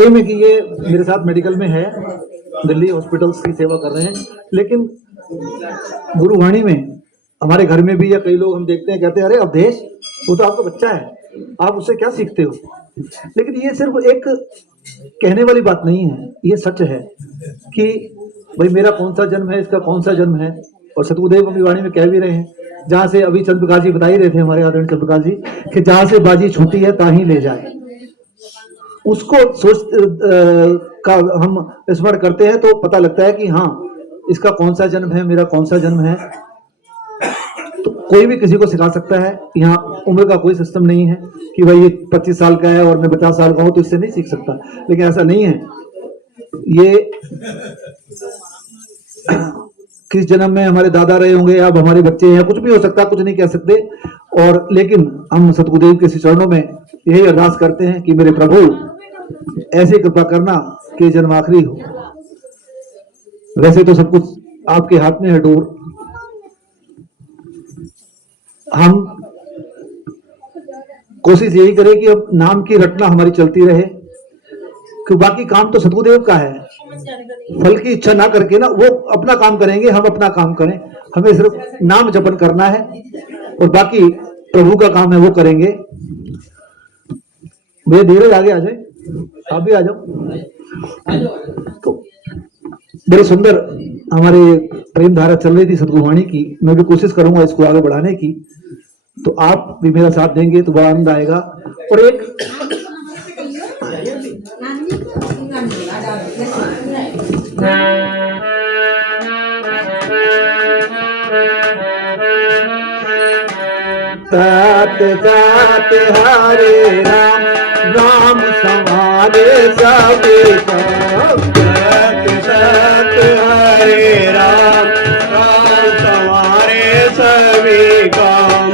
वाकई में कि ये मेरे साथ मेडिकल में है, दिल्ली हॉस्पिटल्स की सेवा कर रहे हैं, लेकिन गुरुवाणी में हमारे घर में भी या कई लोग हम देखते हैं, कहते हैं अरे अवधेश वो तो आपका बच्चा है, आप उससे क्या सीखते हो। लेकिन ये सिर्फ एक कहने वाली बात नहीं है, ये सच है कि भाई मेरा कौन सा जन्म है, इसका कौन सा जन्म है। और सतगुरुदेव अपनी वाणी में कह भी रहे हैं, जहां से अभी चंद्र प्रकाश जी बता ही रहे थे, हमारे आदरणीय चंद्र प्रकाश जी, कि जहां से बाजी छूटी है ताही ले जाए। उसको सोच का हम स्मरण करते हैं तो पता लगता है कि हाँ इसका कौन सा जन्म है, मेरा कौन सा जन्म है। तो कोई भी किसी को सिखा सकता है, यहाँ उम्र का कोई सिस्टम नहीं है कि भाई ये 25 साल का है और मैं 50 साल का हूं तो इससे नहीं सीख सकता, लेकिन ऐसा नहीं है। ये किस जन्म में हमारे दादा रहे होंगे, अब हमारे बच्चे हैं, कुछ भी हो सकता है, कुछ नहीं कह सकते। और लेकिन हम सतगुरुदेव के चरणों में यही अरदास करते हैं कि मेरे प्रभु ऐसी कृपा करना कि जन्म आखिरी हो। वैसे तो सब कुछ आपके हाथ में है डोर, हम कोशिश यही करें कि अब नाम की रटना हमारी चलती रहे, कि बाकी काम तो सतगुरुदेव का है। फल की इच्छा ना करके ना, वो अपना काम करेंगे, हम अपना काम करें, हमें सिर्फ नाम जपन करना है और बाकी प्रभु का काम है वो करेंगे। भैया धीरे आगे आ जाए, आप भी आ जाओ। तो बड़ी सुंदर हमारे प्रेम धारा चल रही थी सतगुरुवाणी की, मैं भी कोशिश करूंगा इसको आगे बढ़ाने की, तो आप भी मेरा साथ देंगे तो बड़ा आनंद आएगा। और एक तात तात हरे राम, राम संवारे सबे काम। तात तात हरे राम, राम संवारे सभी काम।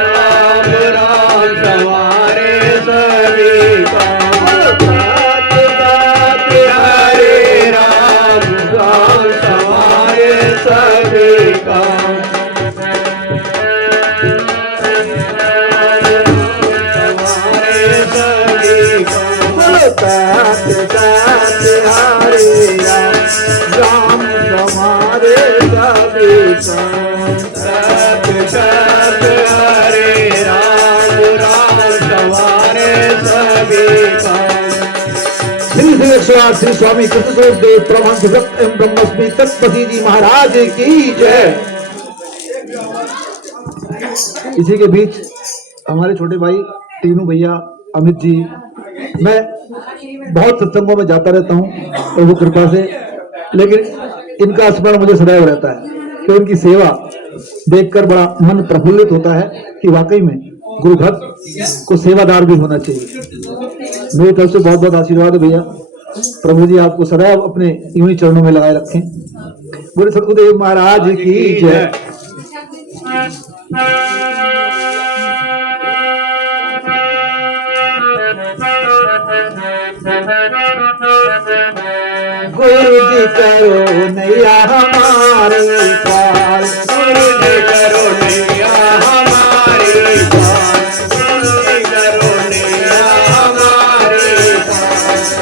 राम राम संवारे सभी काम। तात तात हरे राम, राम संवारे सभी काम। तात तात हरे राम, राम संवारे सबे काम। तात तात हरे राम, राम संवारे सभी काम। श्री श्री 108 श्री स्वामी कृष्णदेव प्रभंस भक्त एवं ब्रह्मस्मि तत्पति जी महाराज की जय। इसी के बीच हमारे छोटे भाई तीनों भैया अमित जी, मैं बहुत सत्संगों में जाता रहता हूँ प्रभु कृपा से, लेकिन इनका स्मरण मुझे सदैव रहता है कि उनकी सेवा देखकर बड़ा मन प्रफुल्लित होता है कि वाकई में गुरु भक्त को सेवादार भी होना चाहिए। मेरी तरफ से बहुत बहुत आशीर्वाद है भैया, प्रभु जी आपको सदैव अपने यूं ही चरणों में लगाए रखें। बोले सतगुरुदेव महाराज की जय। गुरु जी करो नैया हमारी पार, गुरु जी करो नैया हमारी पार। गुरु जी करो नैया हमारी पार।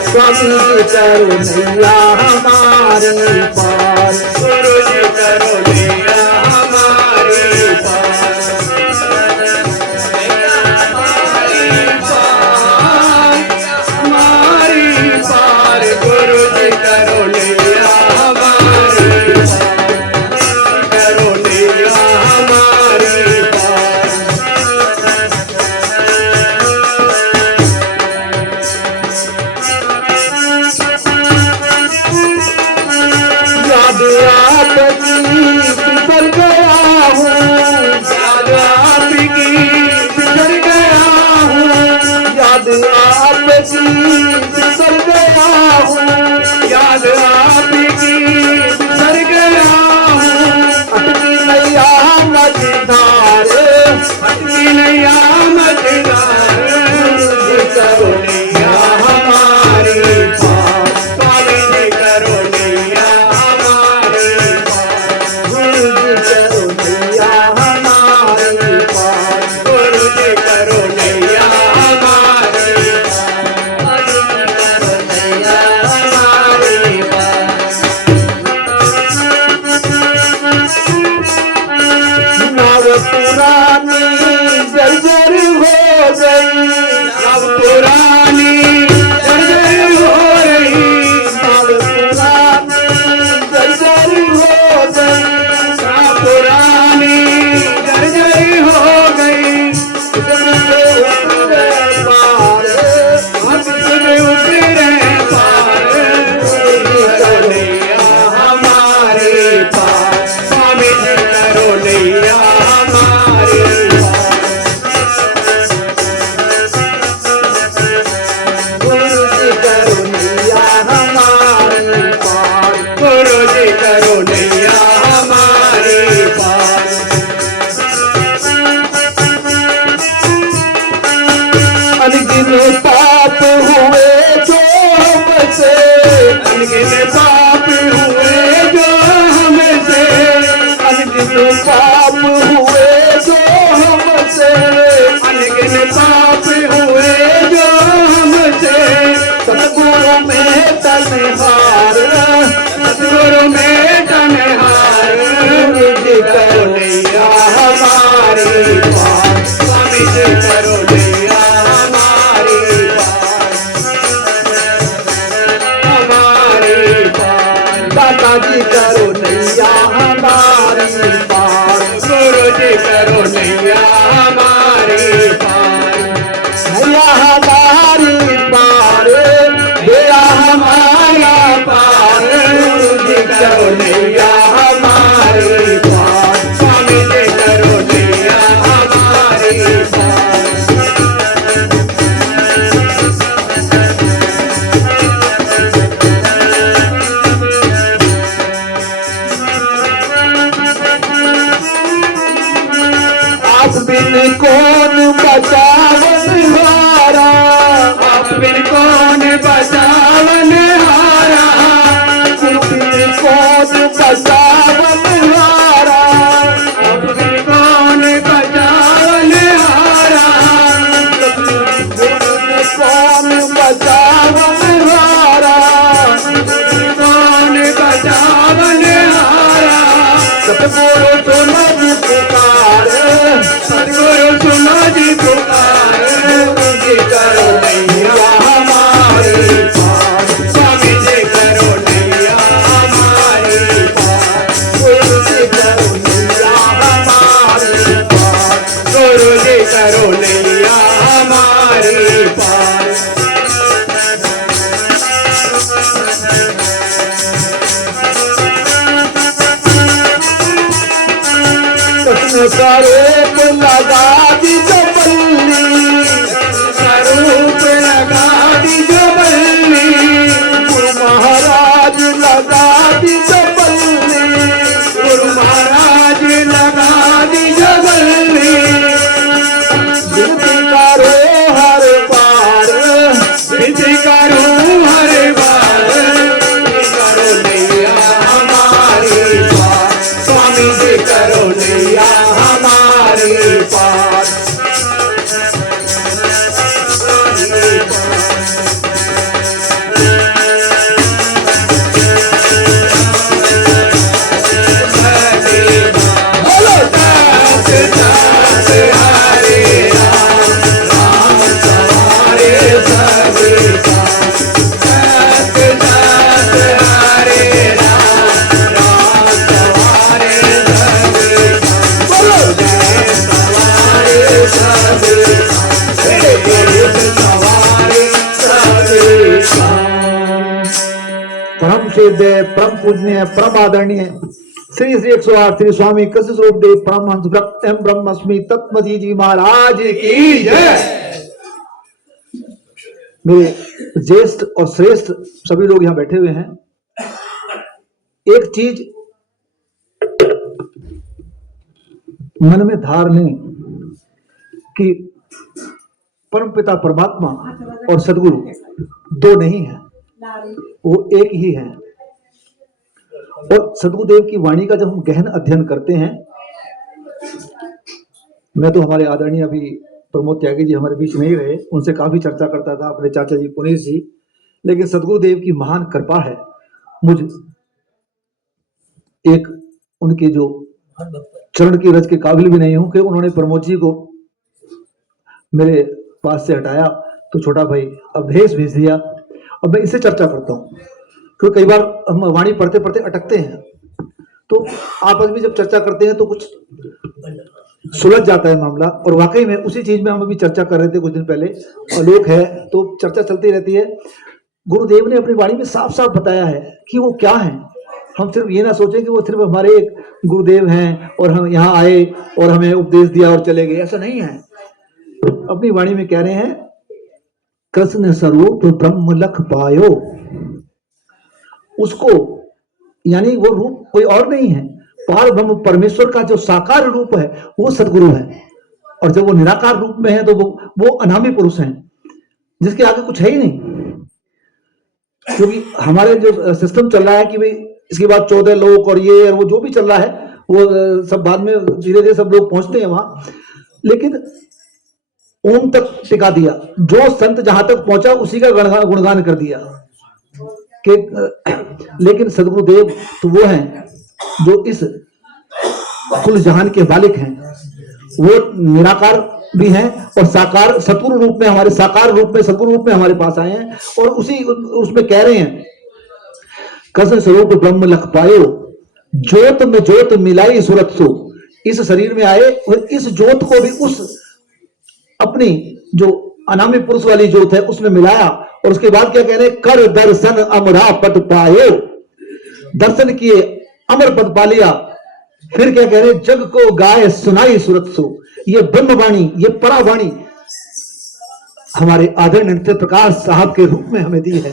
स्वामी जी करो नैया हमारी पार। गुरु जी करो नैया हमारी पार। हमारी पार, गुरु जी करो नैया हमारी पार। करो नैया हमारी पार। याद आपकी बिसर गया हूँ, याद आपकी बिसर गया हूँ, याद आपकी बिसर गया हूँ, याद आपकी बिसर गया हूँ। अटकी नैया मझधार, अटकी नैया मझधार। जी करो नैया हमारी पार। स्वामी जी करो नैया हमारी पार। गुरु जी करो नैया हमारी पार। गुरु जी करो नैया हमारी गई, अब पुरानी जर्जर हो रही, अब पुरानी जर्जर हो गई, अब पुरानी जर्जर हो गई, किससे उतरे पार, अब तुझे उतरे पार, करो नैया हमारे पार, स्वामी जी करो नैया हमारे गुरु जी करो नैया हमारे पार, गुरु जी करो नैया हमारे पार। अनगिन पाप हुए जो हमसे, अनगिन पाप हुए जो हमसे, अनगिन पाप हुए जो हमसे, अनगिन पाप हुए जो हमसे, सतगुरु में तनहार, सतगुरु में तनहार, गुरु जी करो नैया हमारे पार, स्वामी जी करो नैया हमारे पार, हमारे पार, दादाजी करो नैया हमारी पार, गुरु जी करो नैया हमारे पार, नैया हमारी पार, बेड़ा हमारा पार, गुरु जी करो नैया हमारे पार, स्वामी जी करो नैया हमारे पार, आप बिन कौन बचावन हारा, आप बिन कौन बचावन हारा, गुरु बिन कौन बचावन हारा, आप बिन कौन बचावन हारा, गुरु बिन कौन बचावन हारा, कौन बचावन हारा, सतगुरु सुनो जी पुकार, सतगुरु सुनो जी पुकार, गुरु जी करो नैया हमारे पार, स्वामी जी करो नैया हमारे पार, गुरु जी करो नैया हमारे पार, गुरु जी करो नैया हमारे पार, कृष्ण स्वरूप लगा दी जबल्ली, स्वरूप लगा दी जो बल्ली, गुरु महाराज लगा दी जबल्ली, गुरु महाराज लगा दी जो बल्ली, विनती करो हर पार, विधि करूं हर बार, करो नैया हमारे पार, स्वामी जी करो नैया हमारे पार, बोलो दास दास हरे राम, राम सवारे सबे दास, दास दास हरे राम, राम सवारे सबे दास, बोलो जय सवारे सबे दास, जय सवारे सबे दास। परम श्रद्धेय, परम पूजनीय, परम आदरणीय श्री श्री 108 श्री स्वामी कृष्ण स्वरूप देव परमहंस भक्त एम ब्रह्मस्मि तत्मजी जी महाराज की जय। मेरे ज्येष्ठ और श्रेष्ठ सभी लोग यहाँ बैठे हुए हैं। एक चीज मन में धार लें कि परमपिता परमात्मा और सदगुरु दो नहीं है, वो एक ही है। और सदगुरुदेव की वाणी का जब हम गहन अध्ययन करते हैं, मैं तो हमारे आदरणीय अभी प्रमोद त्यागी जी हमारे बीच में ही रहे, उनसे काफी चर्चा करता था, अपने चाचा जी पुनीत जी, लेकिन सदगुरुदेव की महान कृपा है। मुझ एक उनके जो चरण की रज के काबिल भी नहीं हूं कि उन्होंने प्रमोद जी को मेरे पास से हटाया तो छोटा भाई अवधेश भेज दिया। अब मैं इससे चर्चा करता हूँ क्योंकि कई बार हम वाणी पढ़ते पढ़ते अटकते हैं, तो आपस में जब चर्चा करते हैं तो कुछ सुलझ जाता है मामला। और वाकई में उसी चीज में हम अभी चर्चा कर रहे थे कुछ दिन पहले, आलोक है तो चर्चा चलती रहती है। गुरुदेव ने अपनी वाणी में साफ साफ बताया है कि वो क्या है। हम सिर्फ ये ना सोचें कि वो सिर्फ हमारे एक गुरुदेव हैं और हम यहाँ आए और हमें उपदेश दिया और चले गए, ऐसा नहीं है। अपनी वाणी में कह रहे हैं कृष्ण स्वरूप ब्रह्म लख पायो, उसको यानी वो रूप कोई और नहीं है, पार ब्रह्म परमेश्वर का जो साकार रूप है वो सदगुरु है। और जब वो निराकार रूप में है तो वो अनामी पुरुष हैं जिसके आगे कुछ है ही नहीं। क्योंकि हमारे जो सिस्टम चल रहा है कि भाई इसके बाद 14 लोग और ये और वो जो भी चल रहा है वो सब बाद में धीरे धीरे सब लोग पहुंचते हैं वहां, लेकिन ओम तक टिका दिया। जो संत जहां तक पहुंचा उसी का गुणगान कर दिया कि लेकिन सदगुरुदेव तो वो हैं जो इस कुल जहान के मालिक हैं, वो निराकार भी हैं और साकार सतगुरु रूप में हमारे साकार रूप में सतगुरु रूप में हमारे पास आए हैं। और उसी उसमें कह रहे हैं कृष्ण स्वरूप ब्रह्म लख पायो, ज्योत में ज्योत मिलाई सूरत सो। इस शरीर में आए और इस ज्योत को भी उस अपनी जो अनामी पुरुष वाली ज्योत है उसमें मिलाया। और उसके बाद क्या कह रहे हैं कर दर्शन अमरा पद पायो, दर्शन किए अमर पद पा लिया। फिर क्या कह रहे हैं जग को गाय सुनाई सूरत सो। ये ब्रह्मवाणी ये परावाणी हमारे आदरणीय नित्य प्रकाश साहब के रूप में हमें दी है।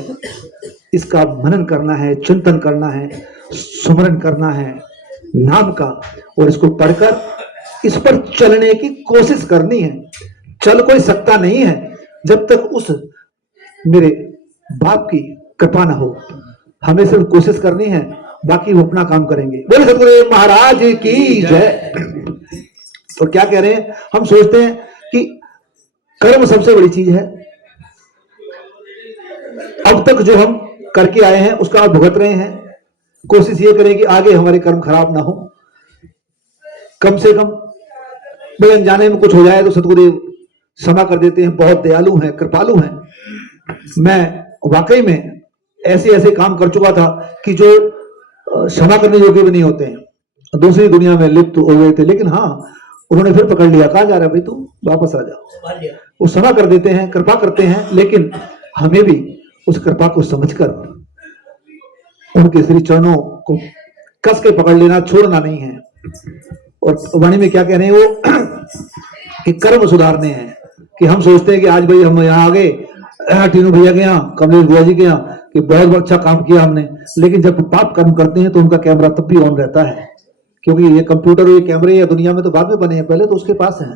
इसका मनन करना है, चिंतन करना है, सुमरन करना है नाम का, और इसको पढ़कर इस पर चलने की कोशिश करनी है। चल कोई सकता नहीं है जब तक उस मेरे बाप की कृपा ना हो। हमें सिर्फ कोशिश करनी है, बाकी वो अपना काम करेंगे। बोले सतगुरु महाराज की जय। तो क्या कह रहे हैं, हम सोचते हैं कि कर्म सबसे बड़ी चीज है। अब तक जो हम करके आए हैं उसका आप भुगत रहे हैं। कोशिश ये करें कि आगे हमारे कर्म खराब ना हो। कम से कम भाई अनजाने में कुछ हो जाए तो सतगुरुदेव क्षमा कर देते हैं, बहुत दयालु हैं, कृपालु हैं। मैं वाकई में ऐसे ऐसे काम कर चुका था कि जो क्षमा करने योग्य भी नहीं होते हैं, दूसरी दुनिया में लिप्त हो गए थे। लेकिन हाँ, उन्होंने फिर पकड़ लिया, कहा जा रहा है भाई तू वापस आ जा। वो क्षमा कर देते हैं, कृपा करते हैं, लेकिन हमें भी उस कृपा को समझकर उनके श्री चरणों को कस के पकड़ लेना, छोड़ना नहीं है। और वाणी में क्या कह रहे हैं वो कि कर्म सुधारने हैं। कि हम सोचते हैं कि आज भाई हम यहाँ आ गए टीनू भैया के यहाँ, कमलेश भैया जी के यहाँ, कि बहुत अच्छा काम किया हमने, लेकिन जब पाप कर्म करते हैं तो उनका कैमरा तब भी ऑन रहता है। क्योंकि ये कंप्यूटर ये कैमरे या दुनिया में तो बाद में बने हैं, पहले तो उसके पास है,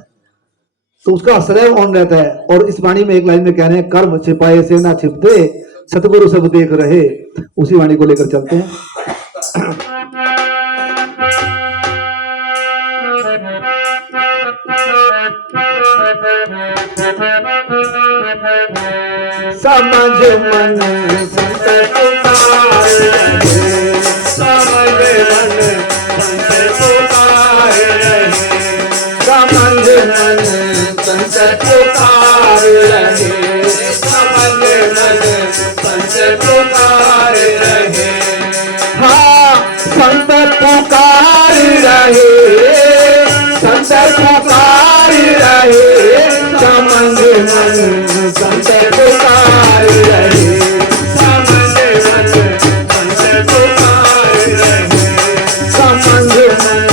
तो उसका सदैव ऑन रहता है। और इस वाणी में एक लाइन में कह रहे हैं कर्म छिपाए से ना छिपते, सतगुरु सब देख रहे। उसी वाणी को लेकर चलते हैं। समझ मन संत पुकार रहे, समझ मन संत पुकार रहे, समझ मन संत पुकार रहे, समझ मन संत पुकार रहे। हाँ संत पुकार रहे, संत पुकार रहे, समझ मन संत पुकार रहे, समझ मन संत पुकार रहे, समझ मन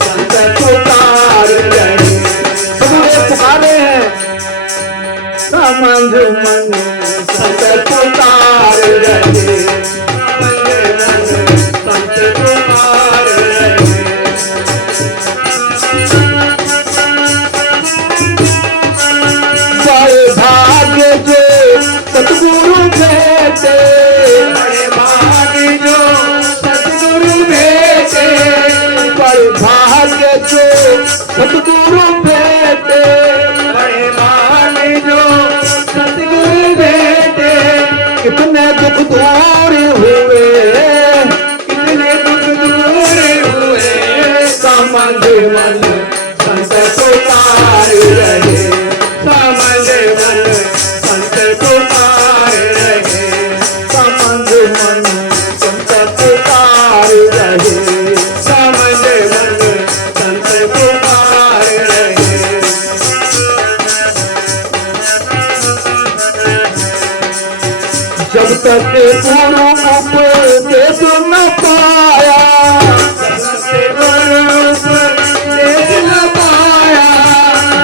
संत पुकार रहे। सब पुकारे हैं, समझ मन संत पुकार रहे, समझ मन संत पुकार रहे। भाग्य जो सतगुरु भेटे, बड़े भाग्य जो सतगुरु भेटे, बड़े भाग्य जो सतगुरु भेटे, बड़े भाग्य जो सतगुरु भेटे। कितने दुख दूर हुए, कितने दुख दूर हुए, समझ मन संत पुकार रहे, समझ मन जब तक गुरु उपदेश न पाया,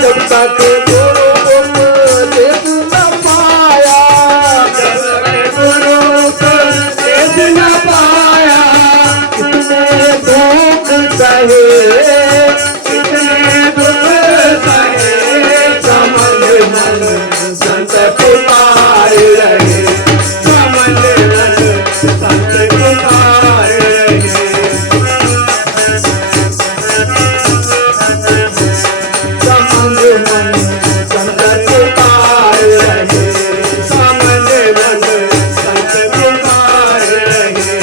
जब तक गुरु उपदेश न पाया, कितने दुख सहे, समझ मन संत पुकार रहे, समझ मन संत पुकार रहे, समझ मन संत पुकार रहे, समझ मन संत पुकार रहे।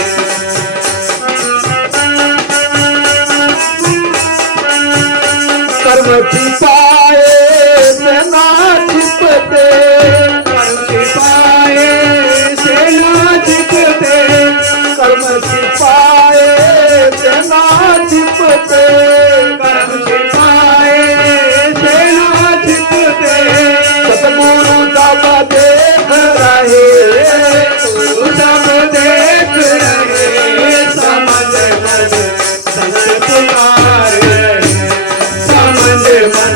कर्म छिपाए से ना छिपते, कर्म छिपाए से ना छिपते, कर्म छिपाए से ना छिपते, कर्म छिपाए से ना छिपते, सतगुरु सब देख रहे, सब देख रहे, समझ मन संत पुकार रहे, समझ मन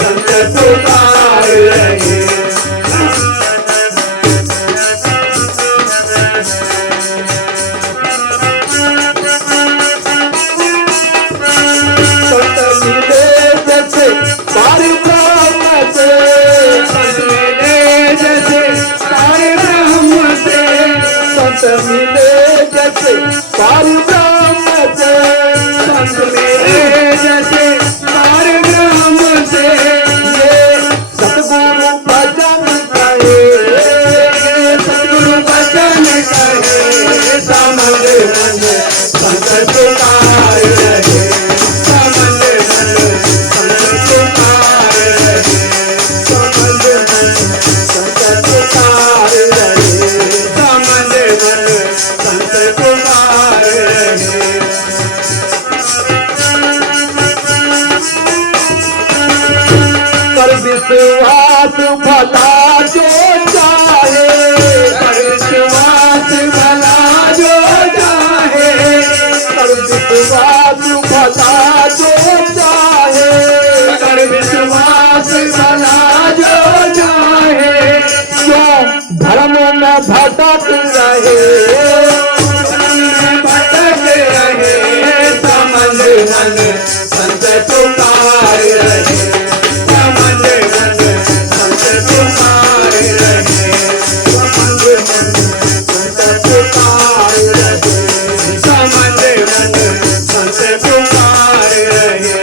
संत पुकार रहे। संत मिले जैसे पारि ब्रह्म से, संत मिले जैसे पारे ब्रह्म से, संत मिले जैसे पारि ब्रह्म से, संत मिले जैसे पारे ब्रह्म से, ये सतगुरु भजन कहे, सतगुरु वचन कहे, समझ मन संत पुकार रहे, समझ मन संत पुकार रहे, समझ मन संत पुकार रहे, समझ मन संत पुकार रहे। कर विश्वास भला जो चाहे, कर विश्वास भला जो चाहे, कर विश्वास भला जो चाहे, कर विश्वास भला जो चाहे, क्यों धर्म में भटक रहे, भटक रहे, समझ मन संत पुकार रहे, समझ मन संत पुकार रहे, समझ मन संत पुकार रहे, समझ मन संत पुकार रहे।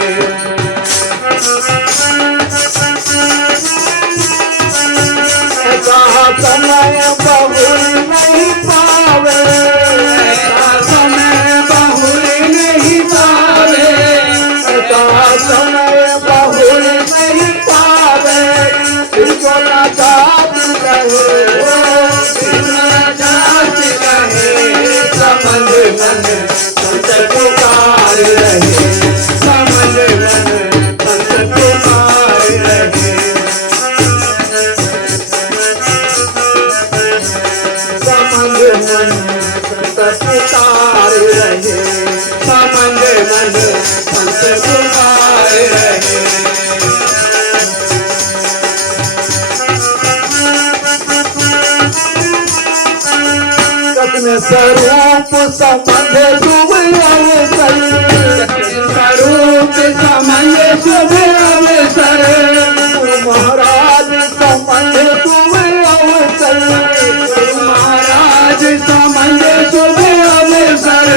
ऐसा समय बहुल नहीं पावे, ऐसा समय बहुल नहीं पावे, ऐसा समय बहुल नहीं पावे, फिर जो नाजात रहे, इतना जात रहे, समझ मन संत पुकार रहे, समझ मन संत पुकार रहे, समझ मन संत पुकार रहे, समझ मन संत पुकार रहे। कृष्ण स्वरूप संबंध शुभ अवसर, स्वरूप समझ शुभ अवसर, गुरु महाराज संबंध शुभ अवसर, महाराज समझ शुभ अवसर,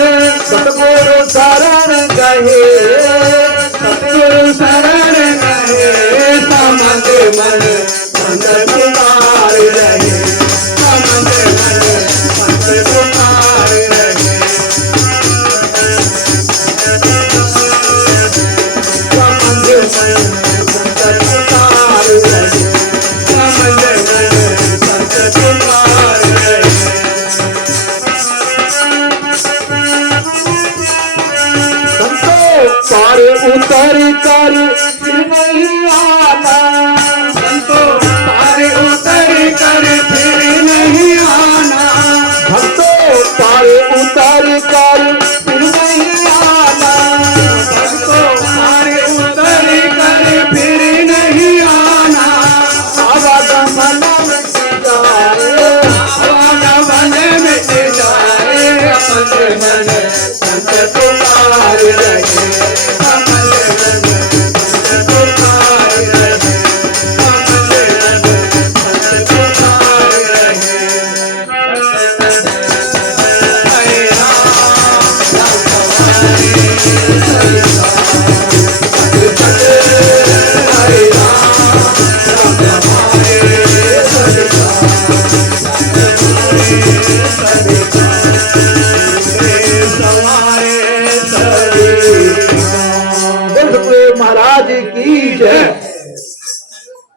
सतगुरु शरण गए, सतगुरु शरण गए, समझ मन संत पुकार रहे, समझ मन संत पुकार रहे, समझ मन संत पुकार रहे, समझ मन संत पुकार रहे। संतो पार उतर कर नहीं आना, संतो पार उतर महाराज की जय।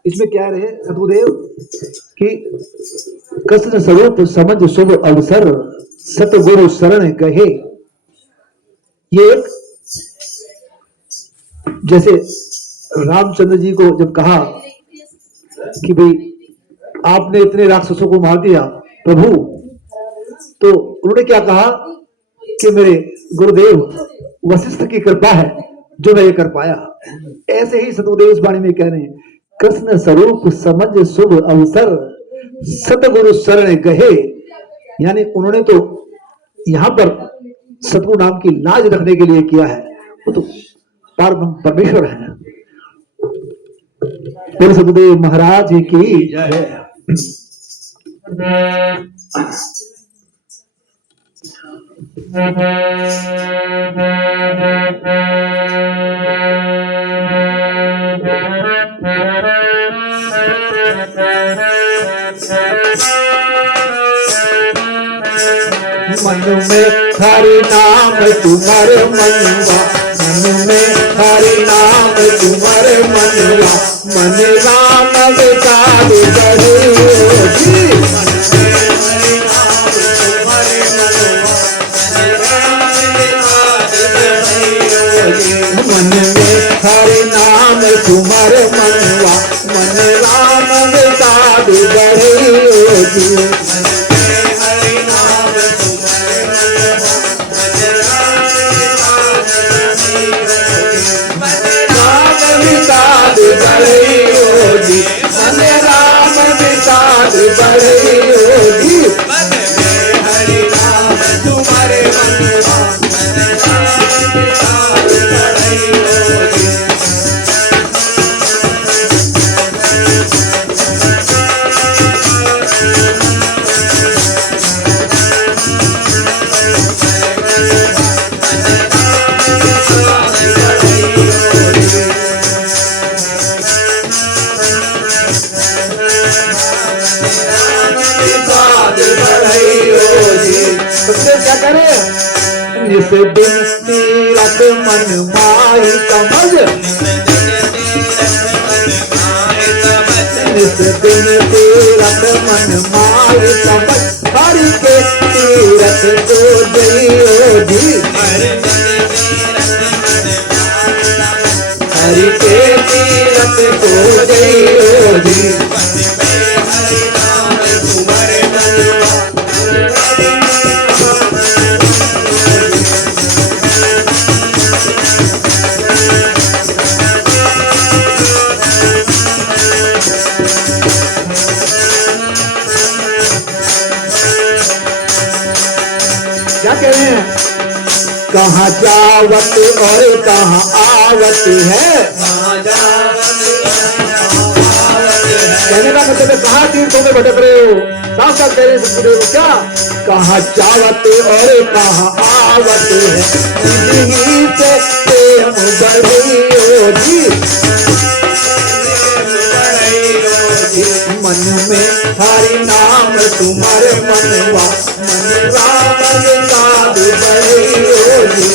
इसमें क्या रहे सतगुरुदेव कि कृष्ण स्वरूप समझ शुभ अवसर सतगुरु शरण गहे। ये एक जैसे रामचंद्र जी को जब कहा कि भाई आपने इतने राक्षसों को मार दिया प्रभु, तो उन्होंने क्या कहा कि मेरे गुरुदेव वशिष्ठ की कृपा है जो मैं ये कर पाया। ऐसे ही सतगुरुदेव इस वाणी में कह रहे हैं, कृष्ण स्वरूप समझ शुभ अवसर सतगुरु शरण गहे। यानी उन्होंने तो यहां पर सतगुरु नाम की लाज रखने के लिए किया है, वो तो परमेश्वर है। फिर सतगुरुदेव महाराज की जय। मन में हरि नाम तुम्हारे मनवा, मन में हरि नाम तुम्हारे मनवा, मन राम विचार जी। मन में हरि नाम तुम्हारे मनवा, मन राम विचार जी। क्या करे निस दिन तीरथ मन माई समझ, निस दिन तीरथ मन माई समझ, हरि के तीरथ को जइयो जी। हरि के तीरथ को जइयो जी। क्या कह रहे हैं, कहाँ जावत और कहाँ आवत है। कहने का मतलब है कहाँ तीर्थों में भटक रहे हो, साफ साफ कह रहे हैं सतगुरुदेव क्या, कहाँ जावत और कहाँ आवत है, इन्हीं से प्रेम बढ़ियो जी। मन में हरि नाम तुम्हारे मनवा, मन राम विचार बढ़ियो जी।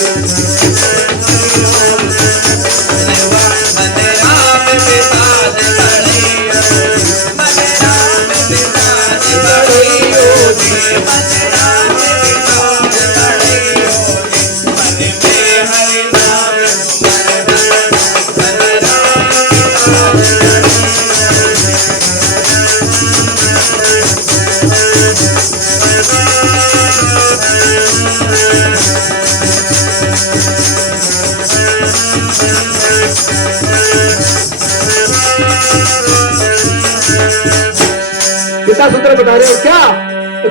कितना सूत्र बता रहे हो क्या,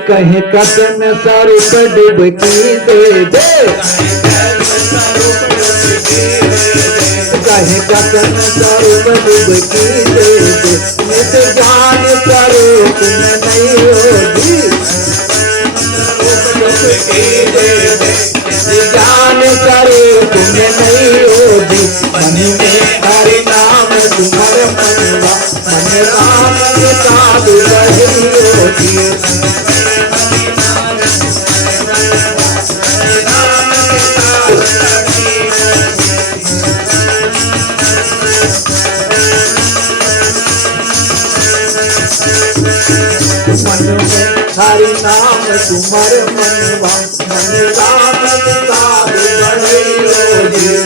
कहीं कदम स्वरूप डुबकी दे दे, चाहे कथन स्वरूप डुबकी दे दे, नित ज्ञान स्वरूप में नहीं होगी। ज्ञान स्वरूप में नहीं होगी, मन में हरि नाम तुम्हार मनवा, मन राम के साथ रही होगी। मन में हरि नाम तुम्हारे मनवा, मन राम के साथ रही होगी।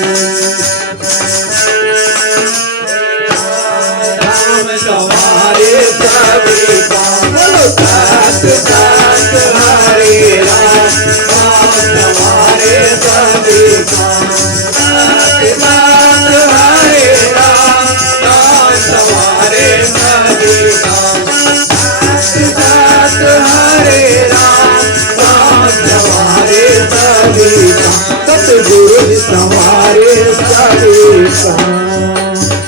राम सवारे सभी काम, सत सत हरे राम, राम सवारे सभी काम, सत सत हरे राम, राम सवारे सभी काम, सत सत हरे राम, राम सवारे सभी काम, सतगुरु सवारे सभी काम।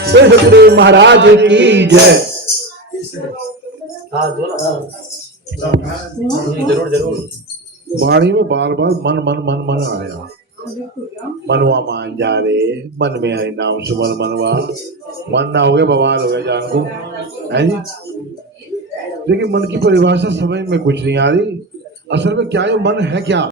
सतगुरु महाराज की जय। जरूर जरूर। वाणी में बार बार मन मन मन मन आया। मनवा मान जा रे, मन में हरि नाम सुमन मनवा। मन ना हो गया बवाल हो गया जान को, है जी। देखिए मन की परिभाषा समझ में कुछ नहीं आ रही। असल में क्या है, मन है क्या?